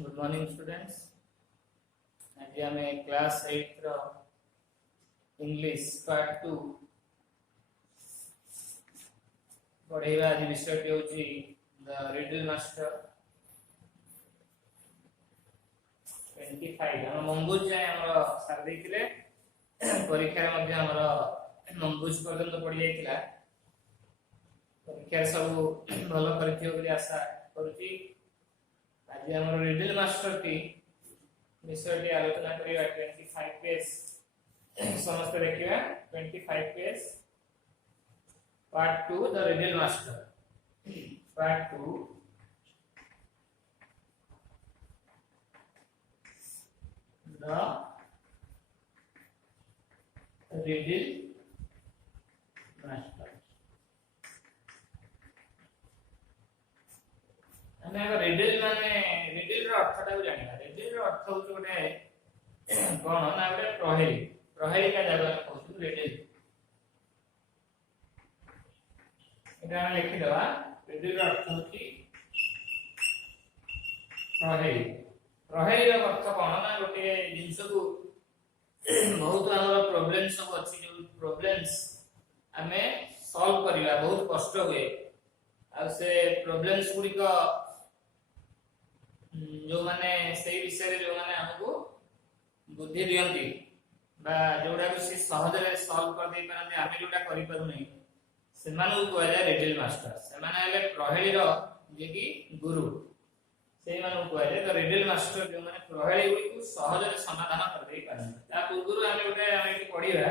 Good morning, students. आज आम class 8 रो English part 2 पढ़ेगा। आज विषय होची द रिडल मास्टर 25। हम मंगूज जाए हमर सार देथिले परीक्षा रे मध्ये हमर मंगूज पर्यंत पढ़ि जाइतिला। परीक्षा सब भलो करथियो ବୋଲି आशा करूची। आज हमर रिडल मास्टर की विषय टी आलोचना करिया 25 पेज समस्त देखिया। 25 page part 2 the riddle master. Part 2 the riddle master. हमें अगर रिडल माने रिडल रो अर्थटा को जानिबा। रिडल रो अर्थ होछ गोटे कोन ना गोटे प्रहेली। प्रहेली का जागा कहू रिडल। एटा लिखि दवा। रिडल रो अर्थ होची प्रहेली। प्रहेली रो अर्थ कोन ना गोटे जिंस को बहुत हमर प्रॉब्लम सब अछि जो प्रॉब्लम्स हमें सॉल्व करिवा बहुत कष्ट हुए। आ से प्रॉब्लम्स गुडी को जो माने सेही विषय रे जो माने हमको बुद्धि दियंती बा जोडा को से सहज रे सॉल्व कर दे परंते आमे जोडा करि परु नै से मानु को आले रिडल मास्टर। से माने आले प्रहेली रो जे की गुरु से मानु को आले तो रिडल मास्टर जो माने प्रहेली गुडी को सहज रे समाधान कर दे परन। ता गुरु आमे गोटे आमे पढिबा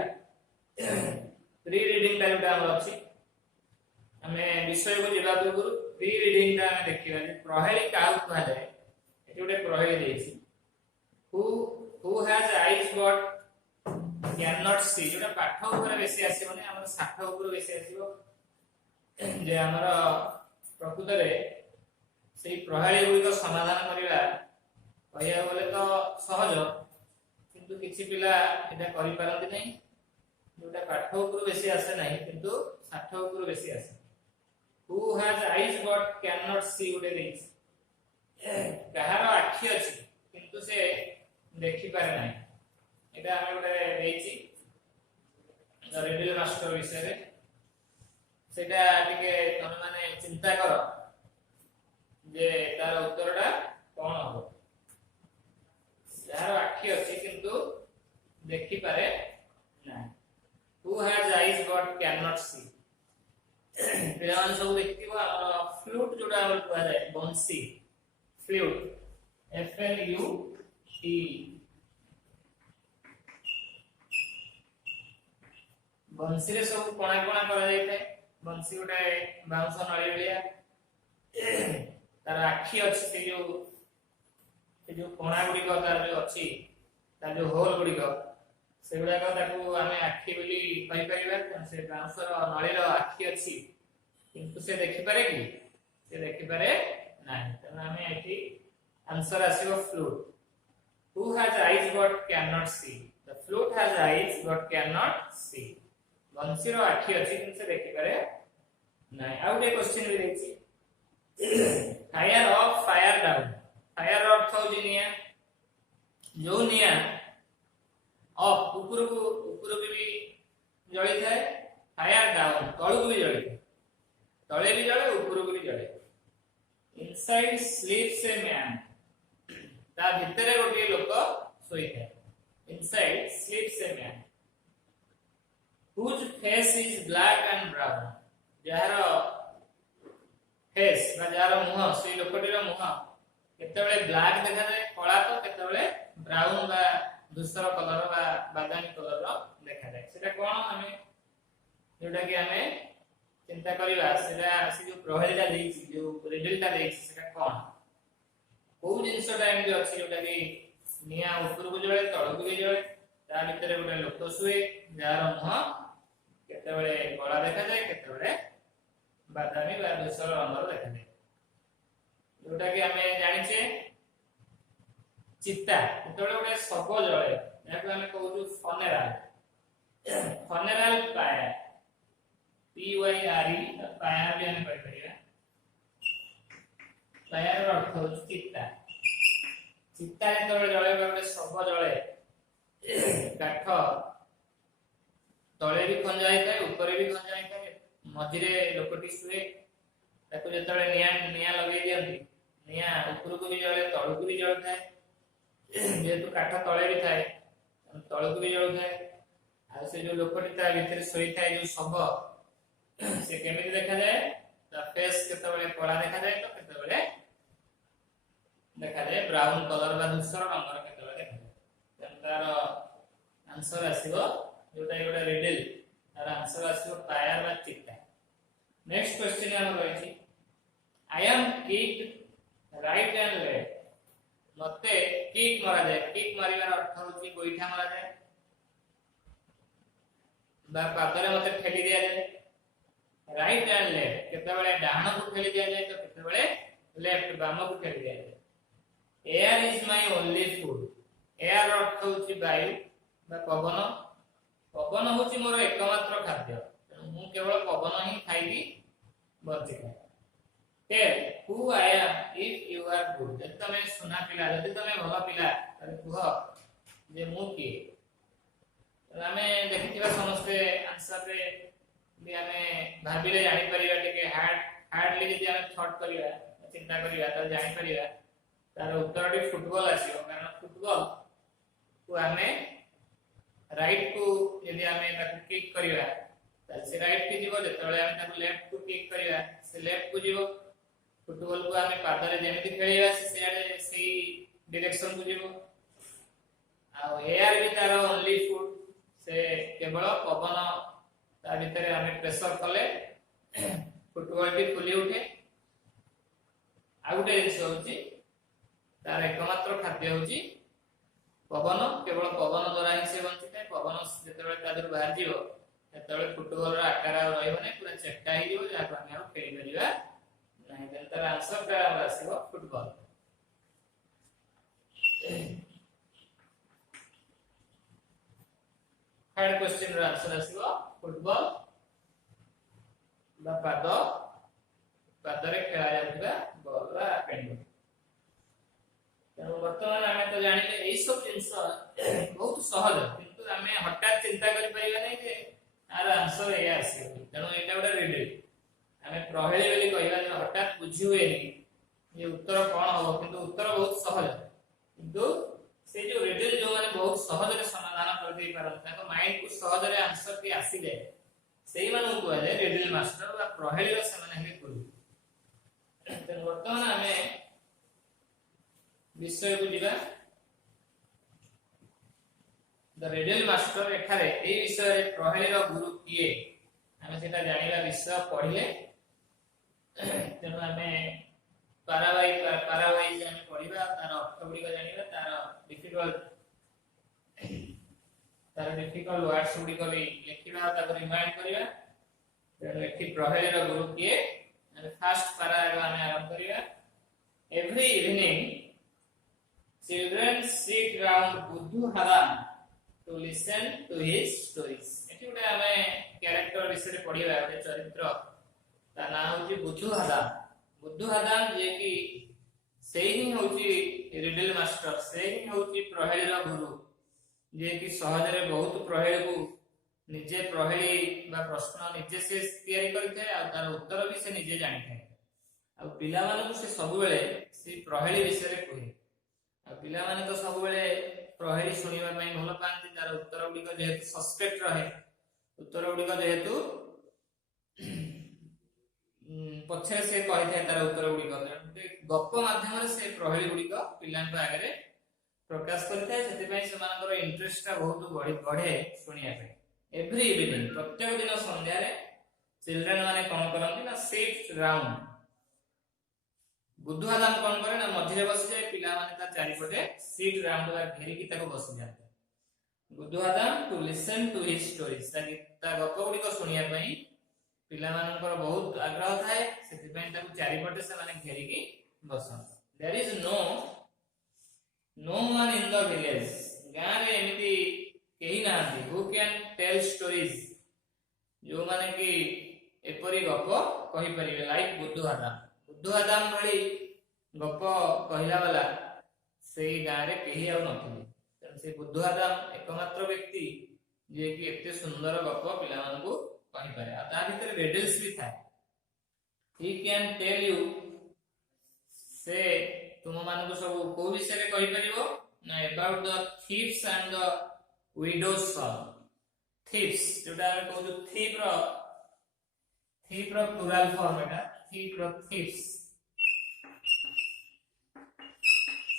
प्री रीडिंग टा जोडा हम अछि। हमें विषय को जेबा गुरु प्री रीडिंग टा देखिबा जे प्रहेली का कहला जाय। एटुडे प्रहेली देछि who has eyes but cannot see। जोटा पाठ ऊपर बेसी आसीबो ने हमर साठ ऊपर बेसी आसीबो जे हमर प्रकृत रे सेही प्रहेली गुडी को समाधान करिवा कहया बोले तो सहज किंतु किछि पिला एटा करि पारंती नै। जोटा पाठ ऊपर बेसी आसे नै किंतु साठ ऊपर बेसी आसे। who has eyes but cannot see उडे देछि। कहार आखि अछि किंतु से देखि पारे नै। एटा हम उडे देछि द रिडल मास्टर विषय रे। सेटा टिके तने माने चिंता करो जे तार उत्तरटा कोन हो। कहार आखि अछि किंतु देखि पारे नै। who has eyes but cannot see। पिलान सब देखिबो हमर फ्लूट जोडा हमर कहै जाय बंसी। फ्लूट FLUT बंसी रे सब कोणा कोणा करा जाय थाए। बंसी गोटे बाउंस नळी लिया तार आखी अछि से जो कोणा गुडी को तार जो अछि तार जो होल गुडी को सेगुडा को ताकू हमें आखी बोली कहि परिबा। से बाउंस रो नळी रो आखी अछि किंतु से देखि पारे कि से देखि पारे नाही। त हमें एठी आंसर आसीबो flute. who has eyes but cannot see। the flute has eyes but cannot see। बंसी रो आखी अछि किंतु से देखि पारे नाही। आउ एक क्वेश्चन भी देछि fire up fire down. Fire अर्थ हो जिनिया जो निया अप ऊपर को भी जळी थाए। फायर डाउन तळु को भी जळी थाए। तळे भी जळे ऊपर को भी जळे। Inside स्लीप्स a man. ता भितरे गोटे लोक सोई थाए। Inside स्लीप्स a man whose face is black and brown। जहार फेस बा जहार मुह से लोकटी रो मुह केतेबेले ब्लैक देखा जाय कला तो केतेबेले ब्राउन बा दूसरा कलर बा बादामी कलर रो देखा जाय। सेटा कोन हमें जोटा कि हमें चिंता करिवा सेटा से जो प्रहेलीटा देछि जो रिडलटा देछि सेटा कोन को जिंसटा एमि अछि जोटा कि निया ऊपर को जळे तळ को जळे ता भितरे गोटे लोक सुए जार मुह केतेबेले कला देखा जाय केतेबेले बादामी बा दूसरा रंग देखा जाय। जोटा कि हमें जानि छे चित्ता केतेबेले गोटे सब जळे याको हमें कहू फनेराल। फनेराल पाया PYRE पाया भी हमें पढ़ परिया। पायर अर्थ हो चित्ता। ଚିତା ଯେତେବେଳେ ଜଳେ ଗୋଟେ ଶବ ଜଳେ କାଠ ତଳେ ବି ଖଞ୍ଜା ହେଇଥାଏ ଉପରେ ବି ଖଞ୍ଜା ହେଇଥାଏ ମଝିରେ ଲୋକଟି ଶୁଏ ତାକୁ ଯେତେବେଳେ ନିଆଁ ଲଗେଇ ଦିଅନ୍ତି ନିଆଁ ଉପରକୁ ବି ଜଳେ ତଳକୁ ବି ଜଳୁଥାଏ ଯେହେତୁ କାଠ ତଳେ ବି ଥାଏ ତଳକୁ ବି ଜଳୁଥାଏ ଆଉ ସେ ଯୋଉ ଲୋକଟି ତା ଭିତରେ ଶୋଇଥାଏ ଯୋଉ ଶବ ସେ କେମିତି ଦେଖାଯାଏ ତା ଫେସ୍ କେତେବେଳେ କଳା ଦେଖାଯାଏ ତ କେତେବେଳେ ଦେଖାଯାଏ ବ୍ରାଉନ କଲର ବା ଧୂସର ରଙ୍ଗର କେତେବେଳେ ଦେଖାଯାଏ ତାର आंसर आसीबो जोटा एगोटा रिडल तार आंसर आसीबो टायर बा चिट्टा नेक्स्ट क्वेश्चन हम रहिछि I am kick right and left मते किक मारा जाय किक मारिबार अर्थ होछि गोइठा मारा जाय बा पादरे मते ठेली दिया जाय राइट एंड लेफ्ट केतेबेले डाहण को ठेली दिया जाय तो केतेबेले लेफ्ट बाम को ठेली दिया जाय air is my only food air अर्थ होछि वायु पवन पवन होची मोर एकमात्र खाद्य मु केवल पवन ही खाइबी बंची tell who I am if you are good जब तमे सुना पिला जब तमे भलो पिला तबे कुह जे मु की हमें देखिथिबा समस्त आंसर रे भी हमें भाबिले जानि परिबा टिके हार्डली जदि हम थॉट करिया चिंता करिया त जानि परिबा तार उत्तरटी फुटबॉल आसीयो कारण फुटबॉल को हमें राइट को यदि हमें ताकू किक करिया त से राइट के जीवो जेतबेले हमें ताकू लेफ्ट को किक करिया से लेफ्ट को जीवो फुटबॉल को हमें पादरे जेमिति खेलिया से आडे सेही डायरेक्शन को जीवो आ एयर भी तार ओनली फूड से केवल पवन ता भीतर हमें प्रेशर कले फुटबॉल भी फुली उठे आ गुटे जिंस होची तार एकमात्र खाद्य होची पवन केवल पवन द्वारा ही से बंचित है पवन जेतेबेले तादर बाहर जीवो तेतबेले फुटबॉल रा आकार रहइबो नै पूरा चेक्टा ही जीवो जाको हम आउ खेली परिबा नै देन तार आंसर का आसीबो फुटबॉल थर्ड क्वेश्चन रा आंसर आसीबो फुटबॉल बा पादरे खेला जाउतबा बॉल रा पेंडो वर्तमान आमे तो जानिले एई सब जिंस बहुत सहज किंतु आमे हठात चिंता करि परिबा नै जे आर आंसर ए आसी तनो एटा गोटा रिडल आमे प्रहेली बेली कहिबा जे हठात बुझी हुए नि ये उत्तर कोन हो किंतु उत्तर बहुत सहज किंतु से जो रिडल जो माने बहुत सहज रे समाधान कर दे पारन ताको माइंड को सहज रे आंसर की आसी जाय सेही मानु को है रिडल मास्टर बा प्रहेली रे से माने हे करू त वर्तमान आमे विषय को दिबा द रिडल मास्टर एखारे ए विषय रे प्रहेली रो गुरु किए हमें सेटा जानिबा विषय पढिले तेनो हमें पारावाइज हमें पढिबा तार अर्थ गुडी को जानिबा तार डिफिकल्ट वर्ड्स गुडी को भी लिखिबा ताको रिमाइंड करिबा तेनो एठी प्रहेली रो गुरु किए हमें फर्स्ट पारा रो हमें आरंभ करिबा every evening children sit round Buddhu Haram to listen to his stories एठी उडे हमें कैरेक्टर विषय रे पढिबा एक चरित्र ता नाम होची बुद्धू हदाम जे कि सेही ही होची रिडल मास्टर सेही होची प्रहेली रो गुरु जे कि सहज रे बहुत प्रहेली को निजे प्रहेली बा प्रश्न निजे से तैयारी करथे आ तार उत्तर भी से निजे जानि थे आ पिला मानु को से सब बेले से प्रहेली विषय रे कहि पिला माने तो सब बेले प्रहेली सुनिबा पई भलो पांती तार उत्तर गुडी को जेहेतु सस्पेक्ट रहे उत्तर गुडी को जेहेतु पछे से कहि थे तार उत्तर गुडी को गप्प माध्यम से प्रहेली गुडी को पिलान को आगे प्रकाश करथे सेति पई से मानकर इंटरेस्ट बहुत बढ़े सुनिया पे एवरी इवनिंग प्रत्येक दिन संध्या रे चिल्ड्रन माने कोन करंती ना सिट राउंड बुद्धू आदाम कोन करे ना मध्य बस जाए पिला माने ता चारि पटे सीट राउंड वा घेरी की ताको बस जाते बुद्धू आदाम to listen to his stories ताकि ता गप गुडी को सुनिया पई पिला मानकर बहुत आग्रह थाए सेति पई ताको चारि पटे से माने घेरी की बसन there is no one in the village गां रे एमिति केही नाथि हु कैन टेल स्टोरीज जो माने कि एपरी गप कहि परिबे लाइक बुद्धू आदाम भली गप कहला वाला से गाँव रे कही आउ नथिले तेणु से बुद्धवादाम एकमात्र व्यक्ति जे कि एते सुंदर गप पिला मानकु कहि पारे आ ता भितर रिडल्स भी थाए he can tell you से तुम मानकु सब को विषय रे कहि परिबो ना about the thieves and the widow's son thieves जोटा हम कहू thief रो प्लुरल फॉर्म एटा thief रो thieves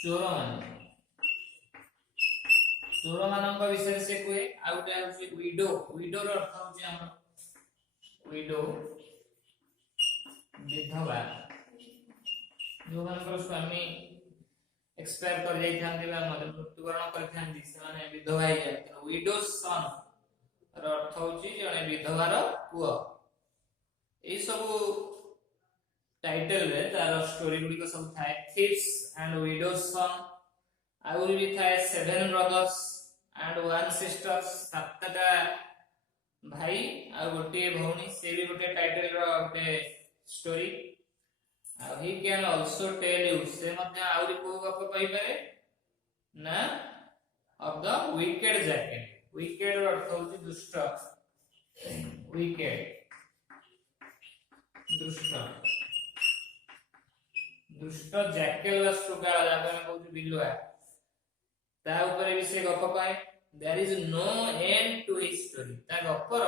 चोर मानक विषय से कहे आ गोटे होची विडो विडो रो अर्थ होची हमर विडो विधवा जो मानकर स्वामी एक्सपायर कर जाई थांती बा मृत्युवरण कर थांती से माने विधवा हे जाय विडो सन रो अर्थ होची जने विधवार पुओ ए सब टाइटल रे तार स्टोरी गुडी को सब थाए thieves and widow's son I will be थाए seven brothers and one sisters सातटा भाई आ गोटे भौणी से भी गोटे टाइटल रो गोटे स्टोरी आ he can also tell you से मध्ये आउरी को गप कहि पारे ना of the wicked jacket wicked रो अर्थ होची दुष्ट विकेड दुष्ट दुष्ट जैकेल वा सुगाळ जाबने कहू बिलुआ ता ऊपर भी से गप पाए there is no end to his story ता गपर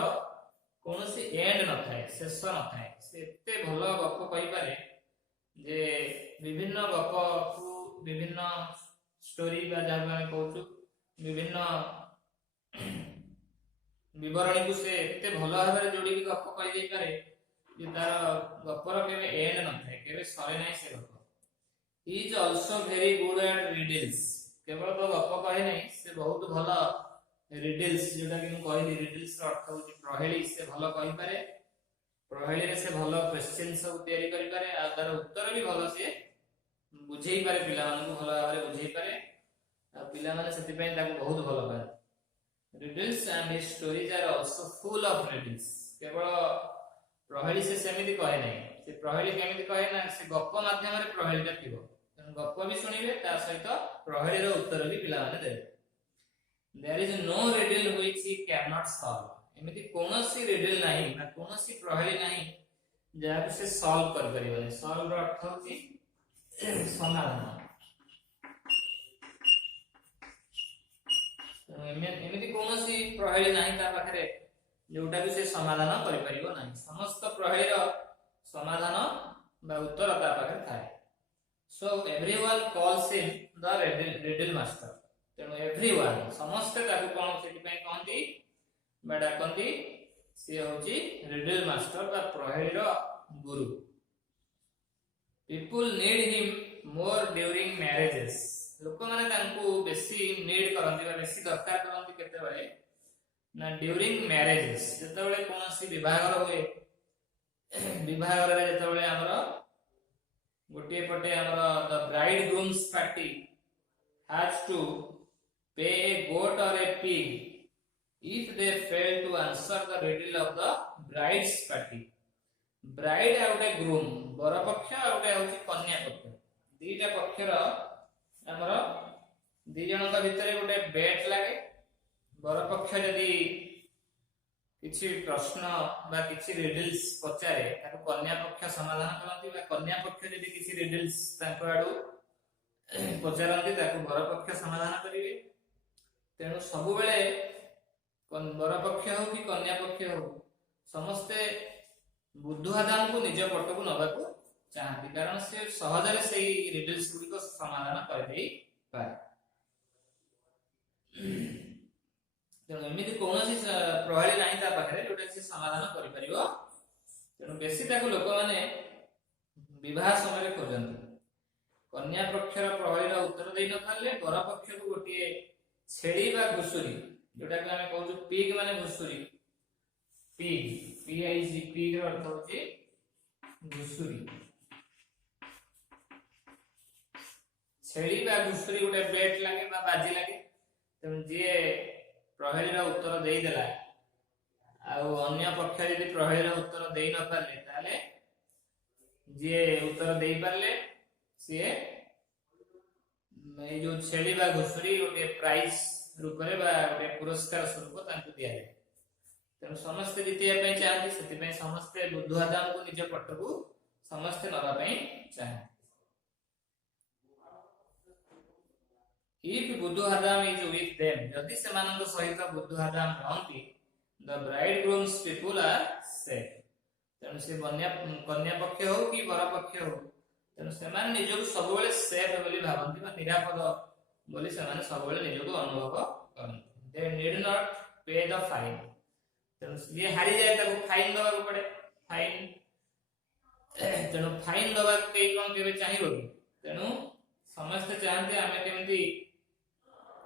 कोनोसी एंड न थाए शेष न थाए से एते भलो गप कहि पारे जे विभिन्न गप को विभिन्न स्टोरी बा जाबने कहू विभिन्न विवरणी को से एते भलो भाबरे जोडी के गप कहि दे पारे जे तार गपर केबे एंड न थाए केबे सरे नै से गप he is also very good at riddles केवल तो गप कहे नहीं से बहुत भलो रिडल्स जोटा कि हम कहली रिडल्स रो अर्थ होची प्रहेली से भलो कहि पारे प्रहेली रे से भलो क्वेश्चन सब तैयारी करि पारे आ तार उत्तर भी भलो से बुझेई पारे पिला मानन को भलो भाबरे बुझेई पारे आ पिला माने सेति पय ताको बहुत भलो पारे riddles and his stories are also full of riddles केवल प्रहेली से सेमिति कहे नहीं से प्रहेली केमिति कहे ना से गप माध्यम रे प्रहेली का थिबो गप भी सुनिबे ता सहित प्रहेली रो उत्तर भी पिला माने देबे there is no riddle which he can not solve एमिति कोनोसी रिडल नाही ना कोनोसी प्रहेली नाही जा से सॉल्व कर परिबे सॉल्व रो अर्थ होची समाधान एमिति कोनोसी प्रहेली नाही ता पाखरे जोटा भी से समाधान करि परिबो नाही समस्त प्रहेली रो समाधान बा उत्तर ता पाखरे थाए so everyone calls him the riddle master तेणु everyone समस्त ताकू कोन सेति पय कहंती बडा कहंती से होची riddle master बा प्रहेली रो गुरु people need him more during marriages लोक माने तांकू बेसी नीड करंती बा बेसी दरकार करंती केते बेले ना ड्यूरिंग मैरिजेस जते बेले कोनसी विवाहर होए विवाहर रे जते बेले हमरो गोटे पटे हमरो the bride groom's party has to pay a goat or a pig if they fail to answer the riddle of the bride's party bride आउट ए ग्रूम बर पक्ष आउट होची कन्या पक्ष दीटा पक्षर हमरो दी जन का भीतर गोटे बेट लागे बर पक्ष यदि किछि प्रश्न बा किछि रिडल्स पचारे ताको कन्या पक्ष समाधान करंती बा कन्या पक्ष यदि किछि रिडल्स ताको आडू पचारंती ताको बर पक्ष समाधान करिवे तेनु सब बेले बर पक्ष हो कि कन्या पक्ष हो समस्ते बुद्धवादान को निज पट को नबाकू चाहती कारण से सहज रे सेही रिडल्स गुडी को समाधान कर देई पाए तेणु एमिति कोनोसी प्रहेली नाही ता पाखरे जोटा से समाधान करि परिबो तेणु बेसी ताको लोक माने विवाह समय रे खोजंती कन्या पक्षर प्रहेली उत्तर देई न पारले बर पक्ष को गोटे छेड़ी बा घुसुरी जोटा कि हम कहू पिग माने घुसुरी pig P I G pig रो अर्थ होची घुसुरी छेड़ी बा घुसुरी गोटे बेट लागे बा बाजी लागे तेणु जे प्रहेली रो उत्तर देई देला आ अन्य पक्ष यदि प्रहेली रो उत्तर देई न पारले ताले जे उत्तर देई पारले से ए जो छेली बा घुसुरी गोटे प्राइज रूप रे बा गोटे पुरस्कार स्वरूप तांको दिया जाए। तेणु समस्ते जितिया ପାଇଁ ଚାହାନ୍ତି ସେଥିପାଇଁ ସମସ୍ତେ ବୁଦ୍ଧୁ ଆଦାମକୁ ନିଜ ପଟକୁ ସମସ୍ତେ ନବା ପାଇଁ ଚାହାନ୍ତି। If Buddha Adam is with them, ଯଦି ସେମାନଙ୍କ ସହିତ ବୁଦ୍ଧୁ ଆଦାମ ରହନ୍ତି, the bridegroom's people are safe। ତେଣୁ ସେ କନ୍ୟା ପକ୍ଷ ହଉ କି ବର ପକ୍ଷ ହଉ, ତେଣୁ ସେମାନେ ନିଜକୁ ସବୁବେଳେ ସେଫ୍ ବୋଲି ଭାବନ୍ତି ବା ନିରାପଦ ବୋଲି ସେମାନେ ସବୁବେଳେ ନିଜକୁ ଅନୁଭବ କରନ୍ତି। They need not pay the fine। ତେଣୁ ଯିଏ ହାରିଯାଏ ତାକୁ ଫାଇନ ଦେବାକୁ ପଡେ। ଫାଇନ ତେଣୁ ଫାଇନ ଦେବାକୁ କେହି କଣ କେବେ ଚାହିଁବ କି? ତେଣୁ ସମସ୍ତେ ଚାହାନ୍ତି ଆମେ କେମିତି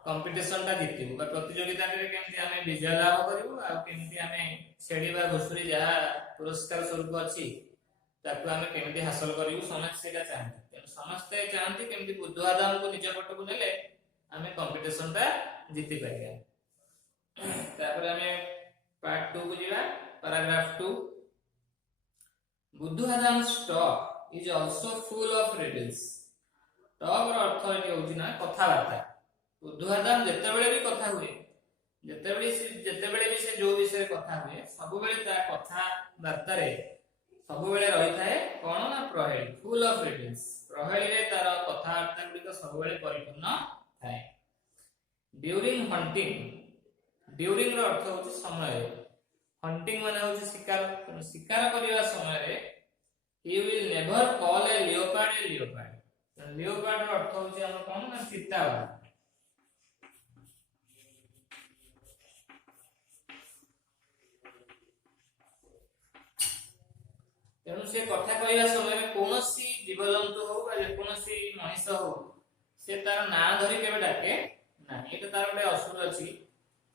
କମ୍ପିଟିସନ ଟା ଜିତିବୁ ବା ପ୍ରତିଯୋଗିତାରେ କେମିତି ଆମେ ବିଜୟ ଲାଭ କରିବୁ ଆଉ କେମିତି ଆମେ ଛେଳି ବା ଘୁଷୁରୀ ଯାହା ପୁରସ୍କାର ସ୍ୱରୂପ ଅଛି ତାକୁ ଆମେ କେମିତି ହାସଲ କରିବୁ, ସମସ୍ତେ ସେଇଟା ଚାହାନ୍ତି। ତେଣୁ ସମସ୍ତେ ଚାହାନ୍ତି କେମିତି ବୁଦ୍ଧୁ ଆଦାମକୁ ନିଜ ପଟକୁ ନେଲେ ଆମେ କମ୍ପିଟିସନ ଟା ଜିତି ପାରିବା। ତାପରେ ଆମେ ପାର୍ଟ 2 କୁ ଯିବା। Paragraph 2। ବୁଦ୍ଧୁ ଆଦାମ's talk is also full of riddles। Talk ର ଅର୍ଥ ଏଠି ହେଉଛି ନା କଥାବାର୍ତ୍ତା। ବୁଦ୍ଧୁ ଆଦାମ ଯେତେବେଳେ ବି କଥା ହୁଏ, ଯେତେବେଳେ ବି ସେ ଯୋଉ ବିଷୟରେ କଥା ହୁଏ, ସବୁବେଳେ ତା କଥାବାର୍ତ୍ତାରେ ସବୁବେଳେ ରହିଥାଏ କଣ ନା ପ୍ରହେଳି। ଫୁଲ ଅଫ riddles। ପ୍ରହେଳିରେ ତାର କଥାବାର୍ତ୍ତା ଗୁଡ଼ିକ ସବୁବେଳେ ପରିପୂର୍ଣ୍ଣ ଥାଏ। During hunting. ଡ୍ୟୁରିଂ ର ଅର୍ଥ ହେଉଛି ସମୟରେ। ହଣ୍ଟିଂ ମାନେ ହେଉଛି ଶିକାର। ତେଣୁ ଶିକାର କରିବା ସମୟରେ he will never call a leopard a leopard। leopard ର ଅର୍ଥ ହେଉଛି ଆମର କଣ ନା ଚିତାବାଘ। ତେଣୁ ସେ କଥା କହିବା ସମୟରେ କୌଣସି ଜୀବଜନ୍ତୁ ହଉ ବା ଯେକୌଣସି ମଣିଷ ହଉ ସେ ତାର ନାଁ ଧରି କେବେ ଡାକେ ନାହିଁ। ଏଇଟା ତାର ଗୋଟେ ଅସୁର ଅଛି,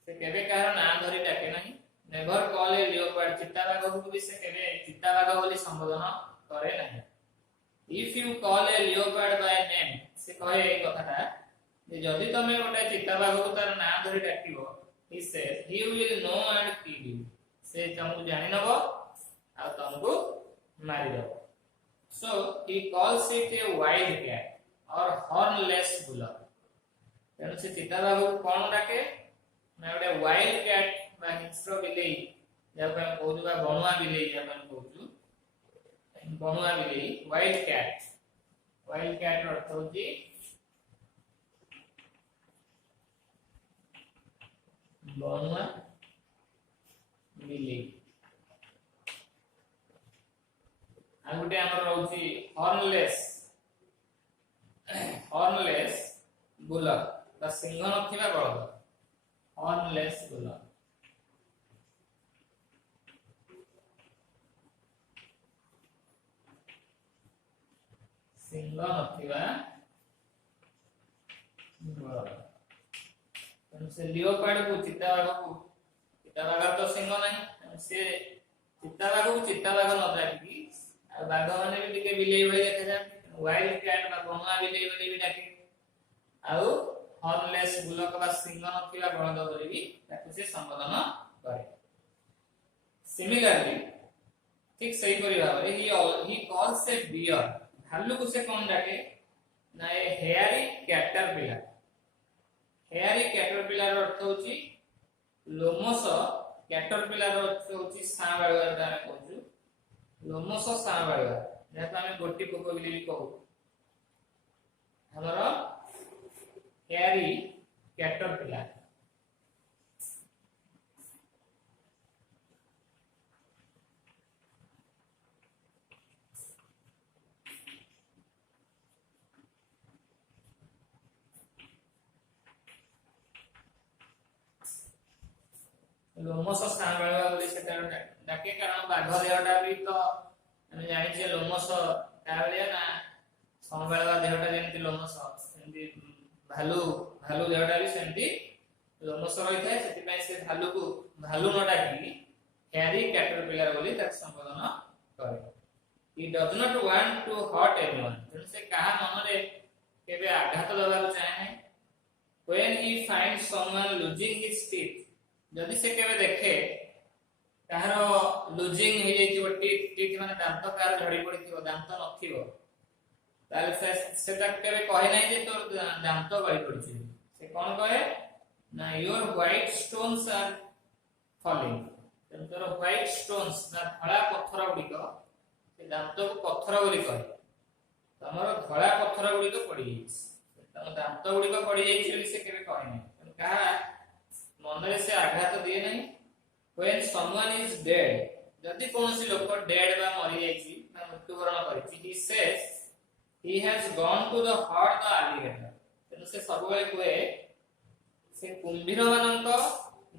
ସେ କେବେ କାହାର ନାଁ ଧରି ଡାକେ ନାହିଁ। Never call a leopard. ଚିତାବାଘକୁ ବି ସେ କେବେ ଚିତାବାଘ ବୋଲି ସମ୍ବୋଧନ କରେ ନାହିଁ। If you call a leopard by name, ସେ କହେ এই କଥାଟା ଯେ ଯଦି ତମେ ଗୋଟେ ଚିତାବାଘକୁ ତାର ନାଁ ଧରି ଡାକିବ, he said he will know and kill you। ସେ ତମକୁ ଜାଣି ନବ ଆଉ ତମକୁ ମାରିଦବ। So he calls it a wild cat or hornless bullock। ତେଣୁ ସେ ଚିତାବାଘକୁ କଣ ଡାକେ ନା ଗୋଟେ wild cat ବା ହିଂସ୍ର ବିଲେଇ, ଯାହାକୁ ଆମେ କହୁଛୁ ବା ବଣୁଆ ବିଲେଇ ଯାହାକୁ ଆମେ କହୁଛୁ, ବଣୁଆ ବିଲେଇ wild cat। wild cat ର ଅର୍ଥ ହେଉଛି ବଣୁଆ ବିଲେଇ। ଆଉ ଗୋଟେ ଆମର ରହୁଛି ହର୍ନଲେସ୍ ବୁଲକ୍ ବା ସିଂହ ନଥିବା ବଳଦ। ହର୍ନଲେସ୍ ବୁଲକ୍। ସିଂହ ନଥିବା ବଳଦ। ତେଣୁ ସେ ଲିଓପାର୍ଡକୁ ଚିତାବାଘକୁ, ଚିତାବାଘ ତ ସିଂହ ନାହିଁ, ସେ ଚିତାବାଘକୁ ଚିତାବାଘ ନ ଡାକିକି ଆଉ ବାଘ ମାନେ ବି ଟିକେ ବିଲେଇ ଭଳି ଦେଖାଯାନ୍ତି, ୱାଇଲ୍ଡ କ୍ୟାଟ୍ ବା ବଣୁଆ ବିଲେଇ ବୋଲି ବି ଡାକେ। ଆଉ ହର୍ନଲେସ୍ ବୁଲକ୍ ବା ସିଂହ ନଥିବା ବଳଦ ବୋଲି ବି ତାକୁ ସେ ସମ୍ବୋଧନ କରେ। ସିମିଲାରଲି ଠିକ ସେହିପରି ଭାବରେ he calls a deer। ଭାଲୁକୁ ସେ କଣ ଡାକେ ନା ଏ ହେୟାରି କ୍ୟାଟରପିଲର। ହେୟାରି କ୍ୟାଟରପିଲର ଅର୍ଥ ହେଉଛି ଲୋମସ। କ୍ୟାଟରପିଲର ଅର୍ଥ ହେଉଛି ସାଁବାଳୁଆ, ଯୋଉଟା ଆମେ କହୁଛୁ ଲୋମସ ସାଁବାଳୁଆ, ଯାହାକୁ ଆମେ ଗୋଟି ପୋକ ବୋଲି ବି କହୁ। ଆମର ହେୟାରି କ୍ୟାଟରପିଲର। ଲୋମସ ସାଁବାଳୁଆ ବୋଲି ସେଟା ଡାକେ, କାରଣ ବାଘ ଦେହଟା ବି ତ ଆମେ ଜାଣିଛେ ଲୋମସ ତା ଭଳିଆ ନା, ସାଁବାଳୁଆ ଦେହଟା ଯେମିତି ଲୋମସ ସେମିତି ଭାଲୁ ଦେହଟା ବି ସେମିତି ଲୋମସ ରହିଥାଏ। ସେଥିପାଇଁ ସେ ଭାଲୁ ନ ଡାକି ହେୟାରି କ୍ୟାଟରପିଲର ବୋଲି ତାକୁ ସମ୍ବୋଧନ କରେ। he does not want to hurt anyone। ତେଣୁ ସେ କାହା ମନରେ କେବେ ଆଘାତ ଦେବାକୁ ଚାହେଁ ନାହିଁ। when he finds someone losing his teeth, ଯଦି ସେ କେବେ ଦେଖେ କାହାର ଲୁଜିଂ ହେଇଯାଇଥିବ, ଟିଥ୍ ମାନେ ଦାନ୍ତ କାହାର ଝଡି ପଡିଥିବ, ଦାନ୍ତ ନଥିବ, ताले से तक केबे कहे नै जे तोर दांत गଳି पड़छि से कोन कहे ना your white stones are falling तोर व्हाइट स्टोन्स ना धळा पत्थर गुडी को से दांत को पत्थर बोली कहे तमरो धळा पत्थर गुडी को पड़ी जाइछि तम दांत गुडी को पड़ी जाइछि बोली से केबे कहे नै कहा मन रे से आघात दिए नै when someone is dead जदि कोनोसी लोक डेड बा मरि जाइछि ना मृत्युवरण करिछि he says he has gone to the herd the alligator तेनु से सब बेले कोए से कुंभीर मानक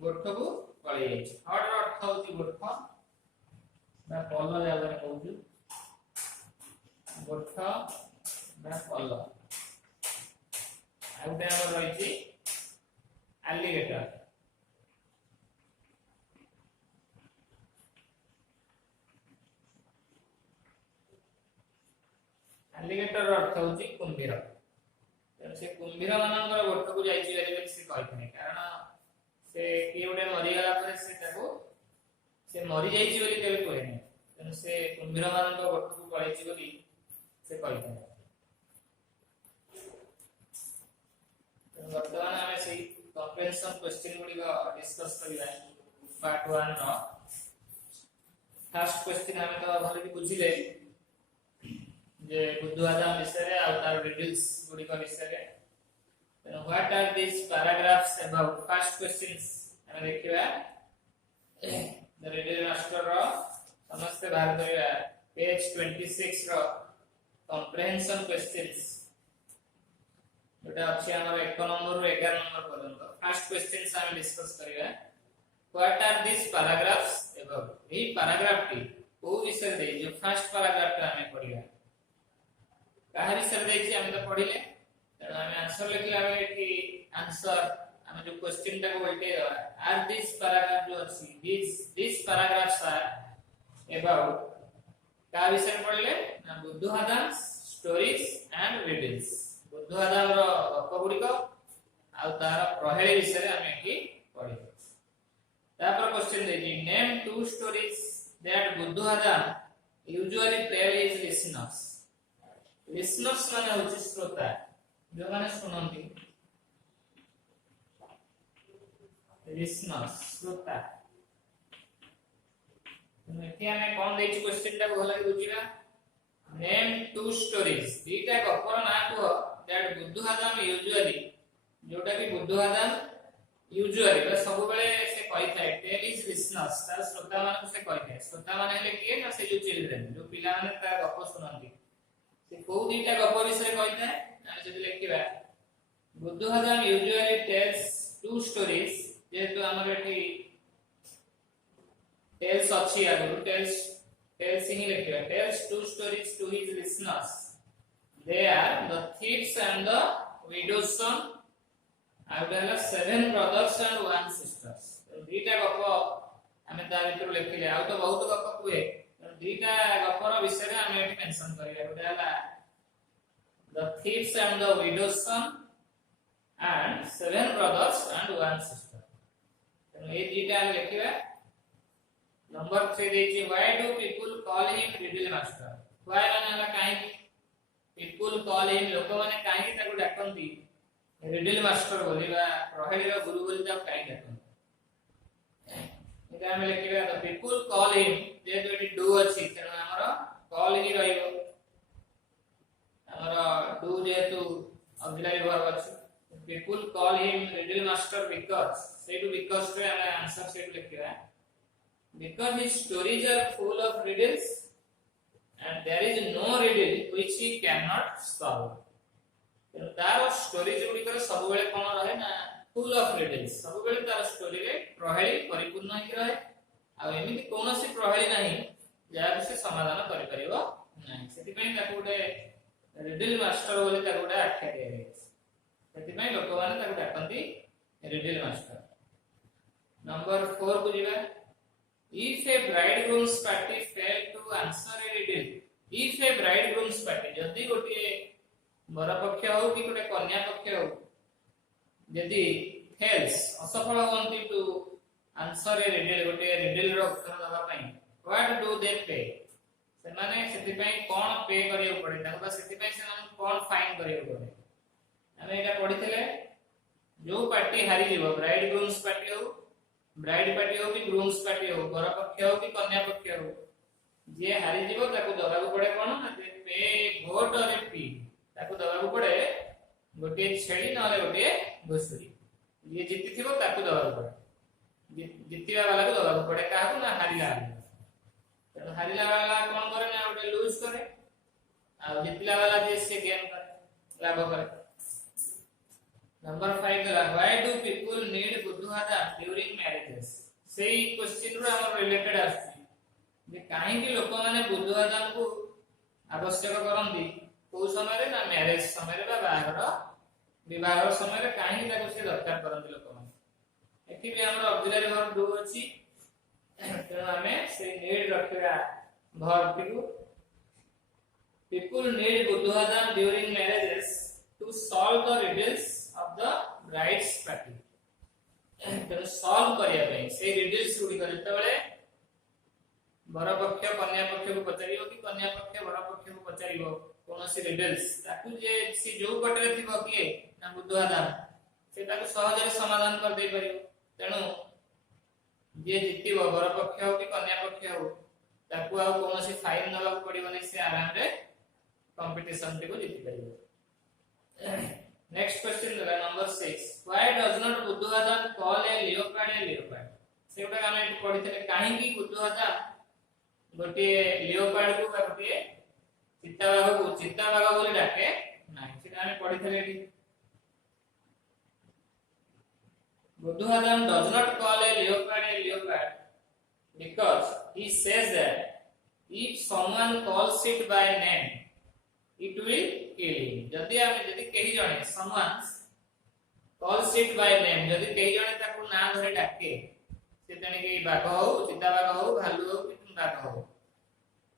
गोठ को पळि जाइछि हर्ड रो अर्थ होछि गोठ बा पल्ल जाबरे कहू गोठ बा पल्ल आउटे हमर रहिछि alligator alligator अर्थ होची कुंभीर से कुंभीर मानकर गोठ को जाइछि बेले से कहथने कारण से की उडे मरि गला पर से ताको से मरि जाइछि बोली केबे कहे नै तने से कुंभीर मानकर गोठ को पळैछि बोली से कहथने वर्तमान हमें से कंप्रेhension क्वेश्चन गुडी को डिस्कस करिबा पार्ट 1 नो फर्स्ट क्वेश्चन हमें तो भले बुझिले जे बुद्धु आदाम विषय आ तार रिडल्स गुडी का विषय what are this paragraphs about first questions हमें देखिबा द रिडल मास्टर रो समस्त बाहर करिबा पेज 26 रो कंप्रेhension क्वेश्चंस जोटा अछि हमर 1 नंबर रो 11 नंबर पर्यंत फर्स्ट क्वेश्चंस हमें डिस्कस करिबा what are this paragraphs about ए पैराग्राफ टी ओ विषय दे जो फर्स्ट पैराग्राफ का हमें पढ़िबा कहा विषय देखि हम तो पढिले त हम आंसर लिखले हम कि आंसर हम जो क्वेश्चन टा को बोलते आर दिस पैराग्राफ जो अछि दिस पैराग्राफ्स आर अबाउट का विषय पढिले ना Budhu Adam stories and riddles Budhu Adam रो गप गुडी को आ तार प्रहेली विषय हम कि पढिले तापर क्वेश्चन देजी name two stories that Budhu Adam usually tell his listeners listeners माने होछि श्रोता जो माने सुनंती लिसनर्स श्रोता एठी हमें कोन देछि क्वेश्चन टा भलो बुझिबा नेम टू स्टोरीज दीटा गपर ना को दैट बुद्धु आदाम यूजुअली जोटा कि बुद्धु आदाम यूजुअली बस सब बेले से कहि थाए टेल इज लिसनर्स तार श्रोता मान से कहि थाए श्रोता माने हेले किए ना से जो चिल्ड्रन जो पिला माने ता गप सुनंती को दीटा गप विषय कहता है हम जदि लिखिबा Budhu Adam usually tells two stories जेतो हमर एठी टेल्स अछि आगु टेल्स ही लिखिबा tells two stories to his listeners they are the thieves and the widow's son आउटला 7 ब्रदर्स एंड 1 सिस्टर्स दीटा गप हमें ता भीतर लिखिले आ तो बहुत गप कुए दीटा गपर विषय हम एठी मेंशन करिया गोटेला the thieves and the widow's son and 7 brothers and 1 sister तो ए दीटा हम लिखिबा नंबर 3 देछि why do people call him riddle master why माने काहे पीपल कॉल हिम लोक माने काहे ताको डाकंती रिडल मास्टर बोलिबा प्रहेली रो गुरु बोली ता काहे डाकंती एटा हम लिखिबा द पीपल कॉल हिम जे दोटी डू अछि तेनो हमर कॉल ही रहइबो हमर डू जेतु ऑक्सिलरी वर्ब अछि people call him riddle master because सेटु बिकॉज़ रे हम आंसर सेट लिखिबा because his stories are full of riddles and there is no riddle which he cannot solve तेनो तार स्टोरीज गुडी कर सब बेले कोन रहे ना फुल ऑफ रिडल्स सब बेले तार स्टोरी रे प्रहेली परिपूर्ण ही रहे आ एमिति कोनोसी प्रहेली नाही जा से समाधान करि परिबो नाही सेति पई ताको उडे रिडल मास्टर बोले ताको उडे आख्या दे रे सेति पई लोक माने ताको डाकंती रिडल मास्टर नंबर 4 को जिबा if a bridegroom's party failed to answer a riddle if a bridegroom's party जदी गोटे बर पक्ष हो कि गोटे कन्या पक्ष हो यदि fails असफल होंती टू आंसर ए रिडल गोटे रिडल रो उत्तर दबा पई what do they pay ସେମାନେ ସେଥିପାଇଁ କଣ पे କରିବାକୁ पड़े ତାଙ୍କୁ ସେଥିପାଇଁ ସେମାନେ କଣ फाइन କରିବାକୁ पड़े ଆମେ ଏଟା ପଢିଥିଲେ जो पार्टी हारी जीवो ब्राइड ग्रूम्स पार्टी हो ब्राइड पार्टी हो कि ग्रूम्स पार्टी हो बर पक्ष हो कि कन्या पक्ष हो जे हारी जीवो ताको दबाको पड़े कोन ना पे वोट और पी ताको दबाको पड़े गोटे छेली नले गोटे घुसुरी ये जीति थिबो ताको दबाको पड़े जीतिबा वाला को दबाको पड़े काहू ना हारिला तो हारिला वाला कोन करे ना गोटे लूज करे आ जीतिला वाला जे से गेन करे लाभ करे नंबर 5 गला why do people need Buddhavada during marriages सेही क्वेश्चन रो हमर रिलेटेड आछि जे काहे कि लोक माने बुद्धवादा को आवश्यक करंदी को समय रे ना मैरिज समय रे बा बाहर विवाह समय रे काहे ताको से दरकार करंदी लोक माने एथि भी हमर ऑक्सिलरी वर्ब डू अछि तेणु हमें से नीड रखिया वर्ब को people need buddhada during marriages to solve the riddles of the bride's party तो सॉल्व करिया पे से रिडल्स गुडी करते बेले बर पक्ष कन्या पक्ष को पचारियो कि कन्या पक्ष बर पक्ष को पचारियो कोनोसी रिडल्स ताकू जे सी जो पटरे थिबो कि ना बुद्धवादा से ताकू सहज रे समाधान कर दे परियो तेनु जे जितिबो बर पक्ष हो कि कन्या पक्ष हो ताकू आ कोनोसी फाइन नबा पड़िबो नै से आराम रे कंपटीशन को जीति परिबो नेक्स्ट क्वेश्चन है number 6 why does not Buddhavada call a leopard सेटा हमें पढितले काहे कि बुद्धवादा गोटे लियोपार्ड को गोटे चित्ताबाघ बोली डाके नाही सेटा हमें पढितले एठी Buddhavada does not call a leopard because he says that if someone calls it by name it will kill him जदि कही जणे someone calls it by name जदि कही जणे ताको ना धरे डाके से तने के बाघ हो चिताबाघ हो भालू हो कि बाघ हो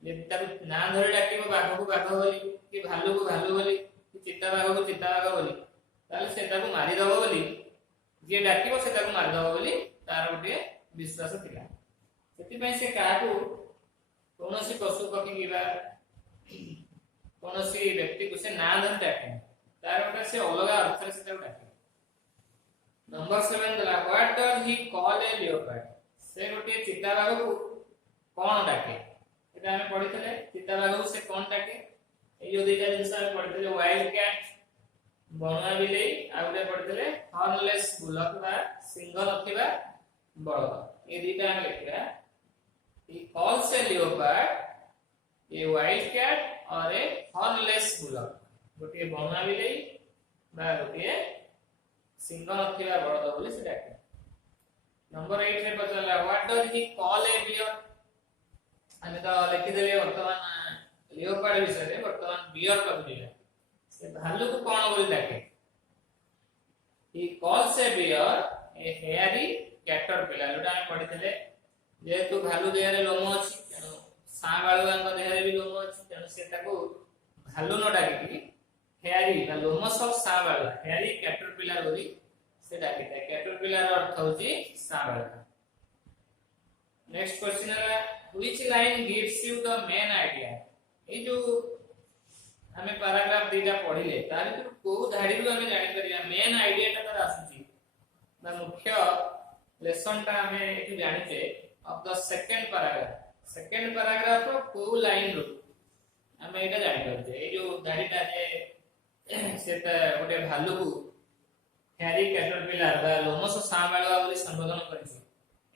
यदि ताको ना धरे डाकिबो बाघ को बाघ बोली कि भालू को भालू बोली कि चिताबाघ को चिताबाघ बोली ताले से ताको मारि दबो बोली जे डाकिबो से ताको मारि दबो बोली तार गोटे विश्वास थिला सेति पय से काको कोनोसी पशु पक्षी किबा कोनोसी व्यक्ति को से ना धर डाके तार गोटे से अलगा अर्थ से ताको डाके नंबर 7 दला what does he call a leopard से गोटे चिताबाघ को कोन डाके एटा हमें पढितले चिताबाघ को से कोन डाके ए जो दुईटा जिंस हमें पढितले वाइल्ड कैट बणुआ बिलेई आ गोटे पढितले हॉर्नलेस बुलक बा सिंह नथिबा बळद ए दुईटा हम लिखला he calls a leopard a wild cat or a hornless bullock गोटे बणुआ बिलेई बा गोटे सिंह नथिबा बळद बोली से डाके नंबर 8 रे पचला what does he call a bear हमें तो लिखि देले वर्तमान लियोपार्ड विषय रे वर्तमान बियर कहलिला से भालू को कोन बोली डाके he calls a bear a hairy caterpillar जोटा हम पढितले जेतु भालू देहरे लोम अछि तेनु सांबाळुआंग देहरे भी लोम अछि तेनु से ताको भालू न डाकी हेयरी ना लोम सब सांबाळुआ हेयरी कैटरपिलर बोली से डाकीता कैटरपिलर अर्थ होची सांबाळुआ नेक्स्ट क्वेश्चन है which line gives you the main idea ए जो हमें पैराग्राफ दीटा पढिले तारि तो को धाडी रु हमें जानि करिया मेन आईडिया ता तर आसी ना मुख्य लेसन ता हमें एठी जानिते of the second paragraph रो को लाइन रो हमें एटा जानि करते ए जो धाडीटा जे सेता गोटे भालू को हेयरी कैटरपिलर बा लोमस सांबाळुआ बोली संबोधन करछि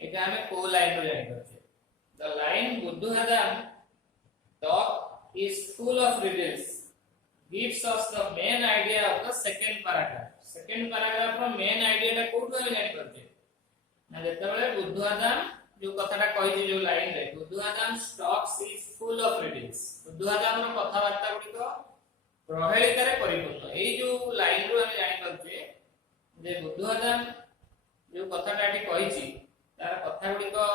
एटा हमें को लाइन रो जानि करते the line Buddhavada talk is full of riddles gives us the main idea of the second paragraph रो मेन आईडिया टा कोठो हमें जानि करते ना जेतबेले बुद्धवादा जो कथाटा कहि जो लाइन रे Buddhavadam talks is full of riddles Buddhavadam रो कथावार्ता गुडी को प्रहेलिकारे परिपूर्ण एई जो लाइन रो हम जानि परछे जे बुद्धवादाम जो कथाटा एठी कहिछि तार कथा गुडी को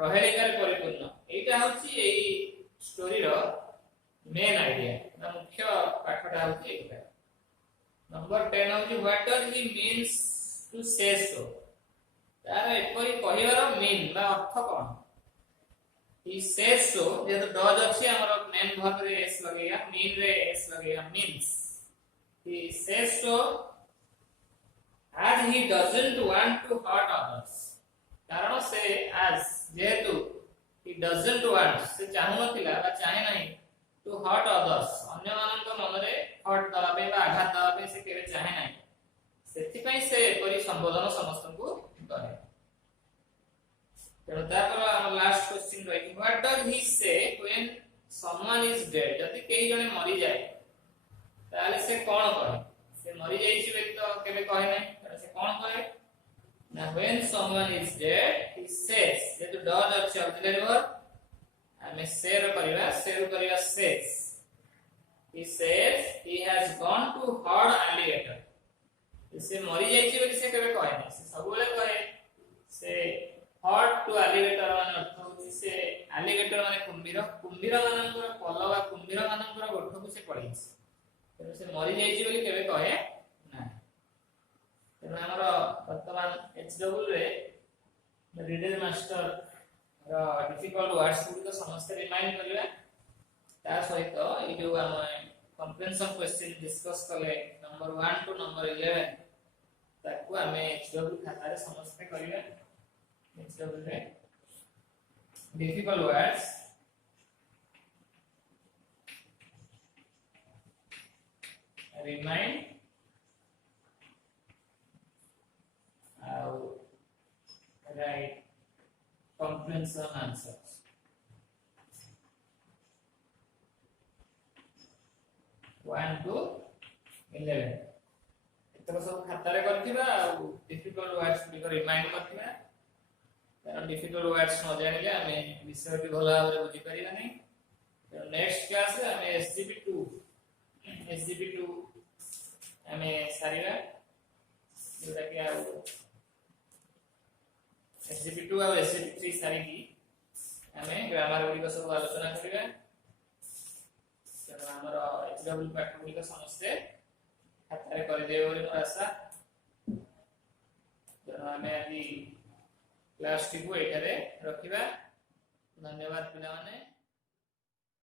प्रहेलिकारे परिपूर्ण एटा होछि एई स्टोरी रो मेन आईडिया ना मुख्य पाठटा होछि एटा नंबर 10 होछि what does he means to say so तार एपरि कहिवार मीन बा अर्थ कोन he says to जे तो does अच्छी हमारा main verb रे s लगेगा mean रे s लगेगा means he says to as he doesn't want to hurt others कारण से as जेहेतु he doesn't want से चाहू नथिला बा चाहे नहीं to hurt others अन्य मानन को मन रे hurt दवा पे बा आघात दवा पे से केरे चाहे नहीं सेति पई से परि संबोधन समस्त को करे तेणु तापर हम लास्ट क्वेश्चन रही व्हाट डज ही से व्हेन समवन इज डेड जति केही जने मरि जाय ताले से कोन कहे से मरि जाई छि व्यक्ति तो केबे कहे नै ताले से कोन कहे ना when someone is dead he says जे तो डज अछि ऑक्सिलरी वर्ब हमें सेर करिवा says he says he has gone to herd alligator से मरि जाई छि बोली से केबे कहे नै से सब बेले कहे से हर्ट टू एलिगेटर मान अर्थ होची से एलिगेटर माने कुंभीर मानकर पलवा कुंभीर मानकर गोठ को से पड़ी तेरे से मरि जाई छि बोली केबे कहे ना तेरे हमर वर्तमान एचडब्ल्यू रे रीडर मास्टर रा डिफिकल्ट वर्ड्स को तो समस्त रिमाइंड करबा ता सहित ए जो हम कंप्रेहेंशन क्वेश्चन डिस्कस करले नंबर 1 टू नंबर 11 ताकू हमें एचडब्ल्यू खाता रे समस्त करबा एचडब्ल्यू रे difficult words remind right comprehension answers 1 to 11 एतक सब खाता रे करथिबा आ डिफिकल्ट वर्ड्स को रिमाइंड करथिबा कारण डिफिकल्ट वर्ड्स न जानिले हमें विषयटी भलो भाबरे बुझी परिबा नै नेक्स्ट क्लास रे हमें एसजीपी2 हमें सारीबा जोटा कि आ एसजीपी2 और एसजीपी3 सारी की हमें ग्रामर गुडी को सब आलोचना करिबा तेणु हमर एचडब्ल्यू पाठ गुडी को समस्ते खाता रे कर देबो रे आशा तेणु हमें आज क्लास टी को एठारे रखिबा धन्यवाद पिला माने।